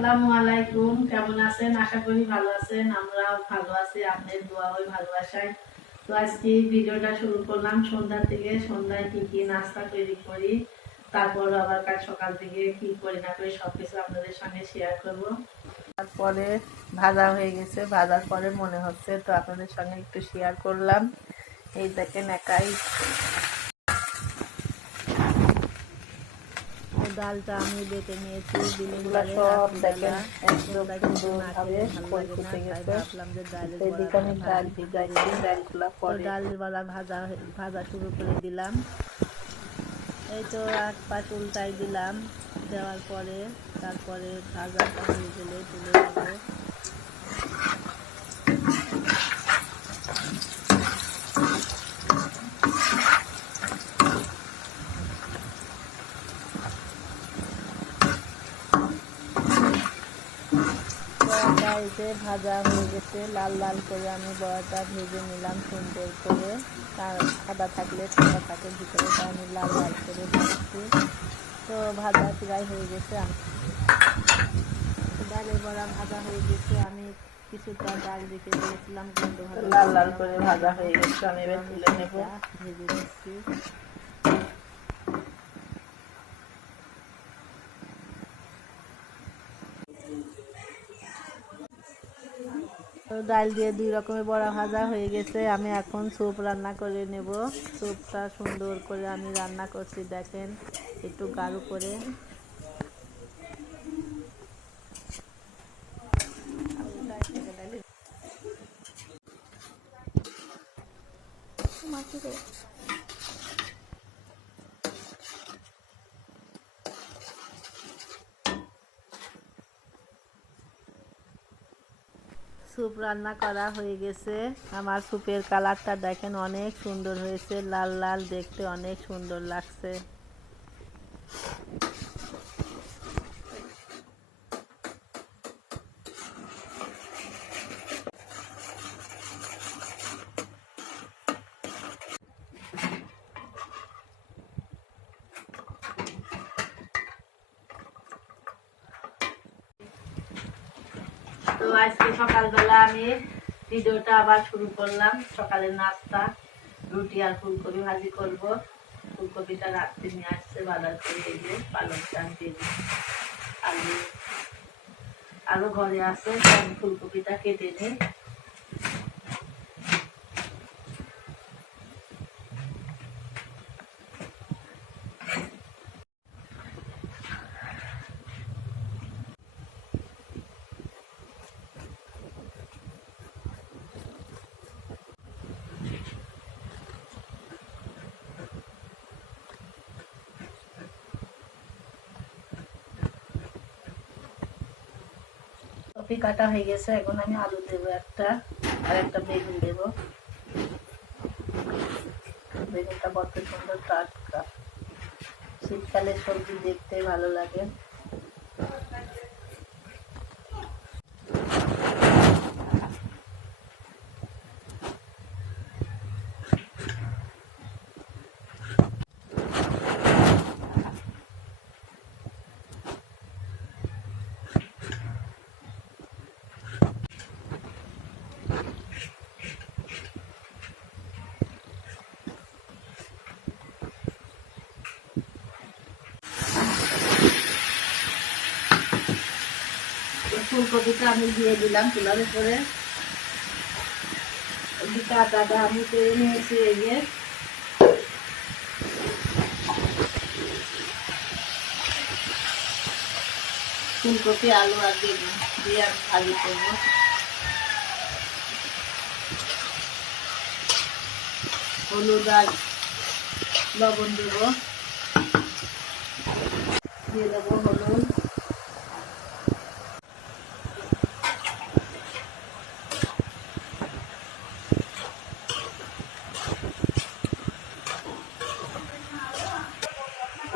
আসসালামু আলাইকুম, কেমন আছেন? আশা করি ভালো আছেন, আমরাও ভালো আছি, আপনাদের দোয়া ওই ভালোবাসায়। তো আজকে ভিডিওটা শুরু করলাম সন্ধ্যা থেকে সন্ধ্যায় কি কি নাস্তা তৈরি করি, তারপর আবার কাল সকাল থেকে কি করি না করি সবকিছু আপনাদের সঙ্গে শেয়ার করব। তারপরে ভাজা হয়ে গেছে, ভাজার পরে মনে হচ্ছে, তো আপনাদের সঙ্গে একটু শেয়ার করলাম। এই দেখেন একাই ডালটা আমি বেটে নিয়েছি ডাল ডালওয়ালা ভাজা ভাজা শুরু করে দিলাম। এই তো এক পাশ উল্টাই দিলাম। দেওয়ার পরে তারপরে ভাজা হয়ে গেলে তুলে দেবো যে ভাজা হয়ে গেছে। লাল লাল করে আমি বড়াটা ভেজে নিলাম সুন্দর করে। তার সাদা থাকলে সাদা থাকে ভিতরে আমি লাল লাল করে ভাজছি। তো ভাজা প্রায় হয়ে গেছে ডালের বড়া ভাজা হয়ে গেছে। আমি কিছুটা ডাল রেখে দিয়েছিলাম লাল লাল করে ভাজা হয়ে গেছে। আমি এবার তুলে নেব। ভেজে নিচ্ছি। ডাল দিয়ে দুই রকমের বড়া ভাজা হয়ে গেছে। আমি এখন স্যুপ রান্না করে নেব। স্যুপটা সুন্দর করে আমি রান্না করছি, দেখেন, একটু গাঢ় করে। স্যুপ রান্না করা হয়ে গেছে। আমার স্যুপের কালারটা দেখেন অনেক সুন্দর হয়েছে, লাল লাল দেখতে অনেক সুন্দর লাগছে। তো আজকে সকালবেলা আমি ভিডিওটা আবার শুরু করলাম। সকালের নাস্তা, রুটি আর ফুলকপি ভাজি করব। ফুলকপিটা রাত্রে নিয়ে আসছে বাজার করে দিয়ে পালং শাক দিয়ে আলু আলু ঘরে আসে ফুলকপিটা কেটে নিই। কপি কাটা হয়ে গেছে, এখন আমি আলু দেবো একটা আর একটা বেগুন দেবো। বেগুনটা কত সুন্দর টাটকা। শীতকালে সবজি দেখতে ভালো লাগে। ফুলকপিটা আমি দিয়ে দিলাম চুলার উপরে। এদিকে আটাটা আমি পেরে নিয়েছি এই যে। ফুলকপি, আলু আর বেগুন দিয়ে আমি ভাজি করব। হলুদ আর লবণ দেবো। দিয়ে দেবো হলুদ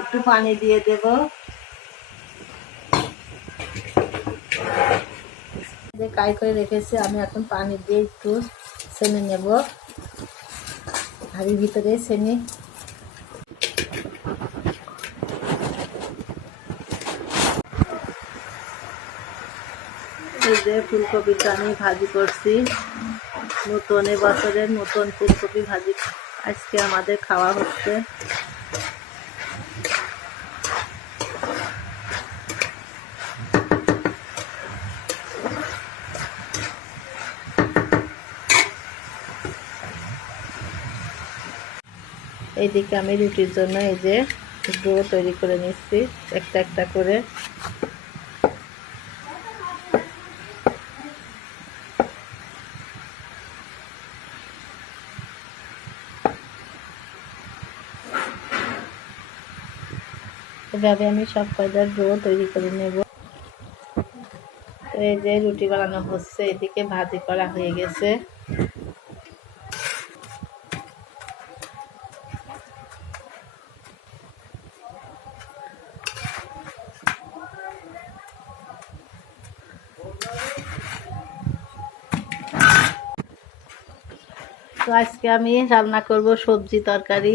একটু পানি দিয়ে দেব। যে কাই করে রেখেছি, আমি এখন পানি দিয়ে একটু সেনে নেব। হাড়ির ভিতরে সেনে। যে ফুলকপিটা আমি ভাজি করছি। নতুন এ এবছরের নতুন ফুলকপি ভাজি। আজকে আমাদের খাওয়া হচ্ছে। এইদিকে আমি রুটির জন্য এই যে ডো তৈরি করে নিচ্ছি, একটা একটা করে। এভাবে আমি সব কয়টার ডো তৈরি করে নেব। এই যে রুটি বানানো হচ্ছে, এদিকে ভাজি করা হয়ে গেছে। আজকে আমি রান্না করব সবজি তরকারি,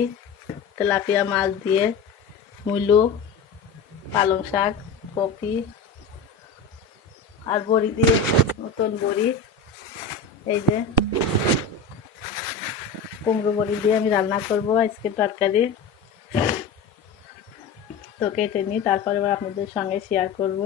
তেলাপিয়া মাছ দিয়ে, মূলো, পালং শাক, কপি আর বড়ি দিয়ে নতুন বড়ি। এই যে কুমড়ো বড়ি দিয়ে আমি রান্না করব আজকে তরকারি। তো কেটে নিই, তারপরে আপনাদের সঙ্গে শেয়ার করব।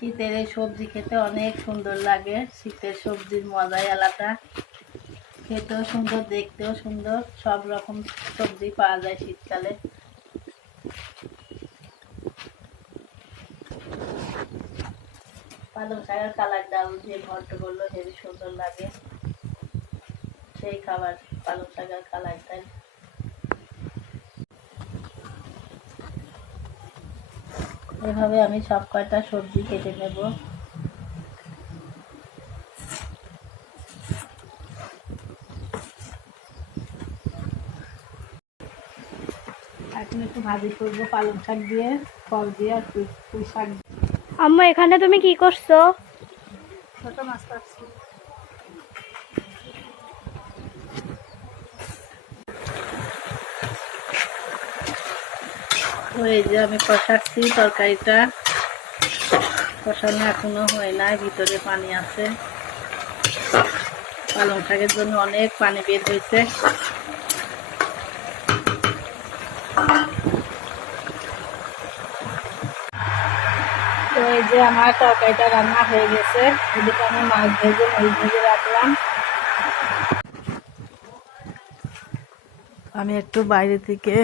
শীতের এই সবজি খেতে অনেক সুন্দর লাগে। শীতের সবজির মজাই আলাদা। খেতেও সুন্দর, দেখতেও সুন্দর। সব রকম সবজি পাওয়া যায় শীতকালে। পালং শাকের কালার ডাল দিয়ে ঘন্ট করল, হেবি সুন্দর লাগে। সেই খাবার, পালং শাকের কালার ডাল এভাবে আমি সব কয়টা সবজি কেটে নেব। এখন একটু ভাজি করব পালং শাক দিয়ে ফল দিয়ে আর পুঁই শাক। আম্মা এখানে তুমি কি করছ? ছোট মাছ কাটছি। তো এই যে আমি কষাচ্ছি তরকারিটা। কষানো এখনও হয় নাই, ভিতরে পানি আছে। পালং শাকের জন্য অনেক পানি বের হয়েছে। তো এই যে আমার তরকারিটা রান্না হয়ে গেছে। এদিকে আমি মাছ ভেজে, মরিচ ভেজে রাখলাম। আমি একটু বাইরে থেকে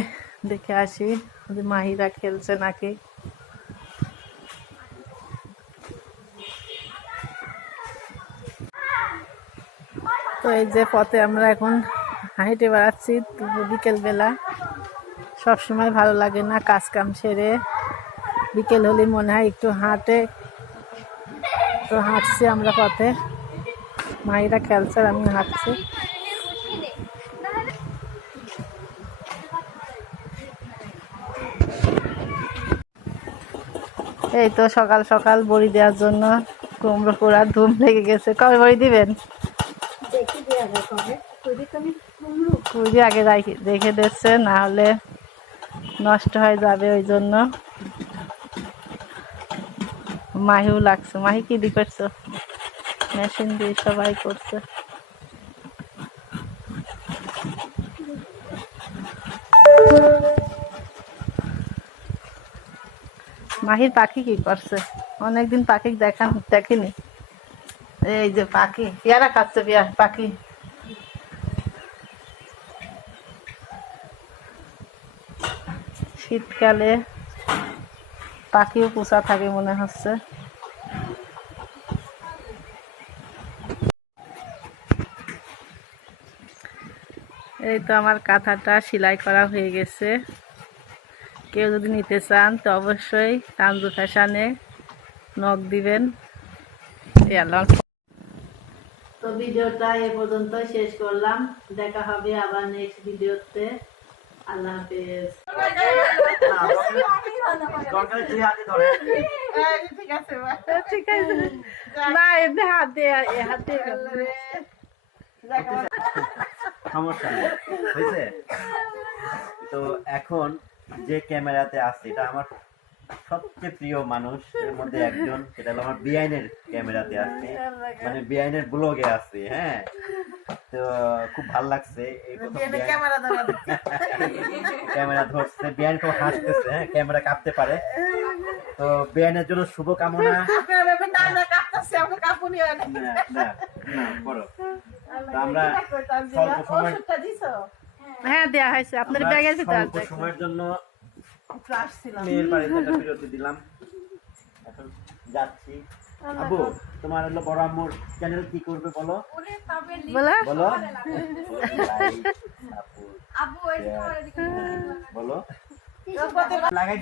দেখে আসি। মাহিরা খেলছে নাকি? তো এই যে পথে আমরা এখন হাঁটে বেড়াচ্ছি বিকেল বেলা। সবসময় ভালো লাগে না কাজ কাম সেরে। বিকেল হলে মনে হয় একটু হাঁটে। তো হাঁটছি আমরা পথে। মায়েরা খেলছে আমি হাঁটছি। এই তো সকাল সকাল বড়ি দেওয়ার জন্য কুমড়ো পোড়া ধুম লেগে গেছে। কবে বড়ি দিবেন? কুড়ি আগে রাখি- রেখে দিচ্ছে না হলে নষ্ট হয়ে যাবে ওই জন্য। মাহিও লাগছে। মাহি কি দি করছ? মেশিন দিয়ে সবাই করছে। মাহির পাখি কি করছে? অনেকদিন পাখি দেখান দেখিনি। এই যে পাখি, পেয়ারা খাচ্ছে পেয়ারা পাখি। শীতকালে পাখিও পোষা থাকে মনে হচ্ছে। এই তো আমার কাঁথাটা সেলাই করা হয়ে গেছে। কেউ যদি নিতে চান তো অবশ্যই তানজু ফ্যাশানে নখ দিবেন। এই তো ভিডিওটা এ পর্যন্ত শেষ করলাম। দেখা হবে আবার নেক্সট ভিডিওতে। আল্লাহ হাফেজ। ঠিক আছে ঠিক আছে না এমনি হাত দিয়ে হাত দিয়ে সমস্যা হয়েছে? তো এখন যে ক্যামেরাতে আছে এটা আমার সবচেয়ে প্রিয় মানুষ। এর মধ্যে একজন সেটা হলো আমার বিআইনের ক্যামেরাতে আছে। মানে বিআইনের ব্লগে আছে হ্যাঁ। তো খুব ভালো লাগছে এই ক্যামেরা ধরা ক্যামেরা ধরছে বিআইন খুব হাসতেছে হ্যাঁ ক্যামেরা কাঁপতে পারে। তো বিআইনের জন্য শুভকামনা। আমরা স্বল্প সময় হ্যাঁ দেয়া হয়েছে। আপনার ব্যাগের ভিতরে আছে সময়ের জন্য আসছিলাম। মেয়ের বাড়িতে একটা বিরতি দিলাম। এখন যাচ্ছি। আবু তোমার হলো বড় আম্মুর চ্যানেল কি করবে বলো? বলো। বলো। support, বলো। লাগাই